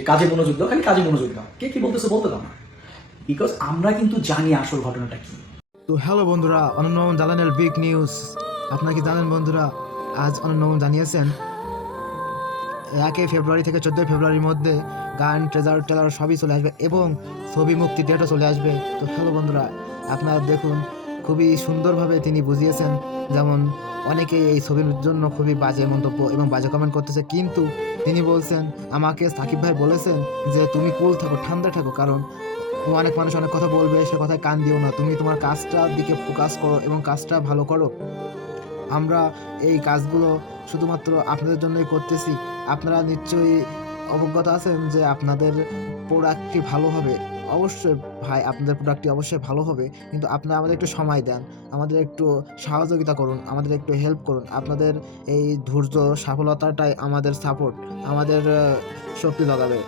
যে কাজে মনোযোগ দাও, খালি কাজে মনোযোগ দাও, কে কি বলতেছে বলতে দাও না, বিকজ আমরা কিন্তু জানি আসল ঘটনাটা কি। তো হ্যালো বন্ধুরা, অনন্য মামুন জানানের বিগ নিউজ। আপনারা কি জানেন বন্ধুরা, আজ অনন্য মামুন জানিয়েছেন 1 ফেব্রুয়ারি থেকে 14 ফেব্রুয়ারির মধ্যে গান ট্রেজার টেলার সবই চলে আসবে এবং ছবি মুক্তি ডেটও চলে আসবে। তো হ্যালো বন্ধুরা, আপনারা দেখুন, খুবই সুন্দরভাবে তিনি বুঝিয়েছেন। যেমন অনেকেই এই ছবির জন্য খুবই বাজে মন্তব্য এবং বাজে কমেন্ট করতেছে, কিন্তু তিনি বলছেন, আমাকে সাকিব ভাই বলেছেন যে তুমি কুল থাকো, ঠান্ডা থাকো, কারণ অনেক মানুষ অনেক কথা বলবে, সে কথায় কান দিও না, তুমি তোমার কাজটার দিকে ফোকাস করো এবং কাজটা ভালো করো। আমরা এই কাজগুলো শুধুমাত্র আপনাদের জন্যই করতেছি। আপনারা নিশ্চয়ই অবগত আছেন যে আপনাদের প্রোডাক্টটি ভালো হবে। অবশ্যই ভাই, আপনাদের প্রোডাক্টটি অবশ্যই ভালো হবে, কিন্তু আপনারা আমাদের একটু সময় দেন, আমাদের একটু সহযোগিতা করুন, আমাদের একটু হেল্প করুন। আপনাদের এই ধৈর্য সফলতাটাই আমাদের সাপোর্ট, আমাদের শক্তি যোগাবে।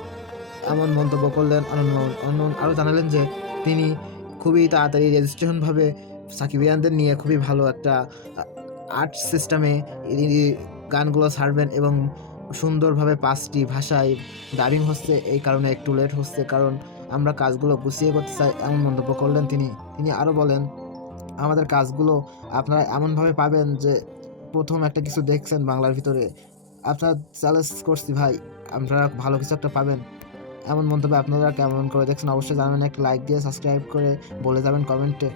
এমন মন্তব্য করলেন অনন্য। আরও জানালেন যে তিনি খুবই তাড়াতাড়ি রেজিস্ট্রেশনভাবে সাকিবিয়ানদের নিয়ে খুবই ভালো একটা আর্ট সিস্টেমে গানগুলো ছাড়বেন এবং সুন্দরভাবে 5টি ভাষায় ডাবিং হচ্ছে, এই কারণে একটু লেট হচ্ছে, কারণ আমরা কাজগুলো গুছিয়ে করতে চাই, এমন মন্তব্য করলেন তিনি। তিনি আরও বলেন, আমাদের কাজগুলো আপনারা এমনভাবে পাবেন যে প্রথম একটা কিছু দেখছেন বাংলার ভিতরে, আপনার চ্যালেঞ্জ করছি ভাই, আপনারা ভালো কিছু একটা পাবেন। এমন মন্তব্য আপনারা কেমন করে দেখছেন অবশ্যই জানাবেন, একটা লাইক দিয়ে সাবস্ক্রাইব করে বলে যাবেন কমেন্টে।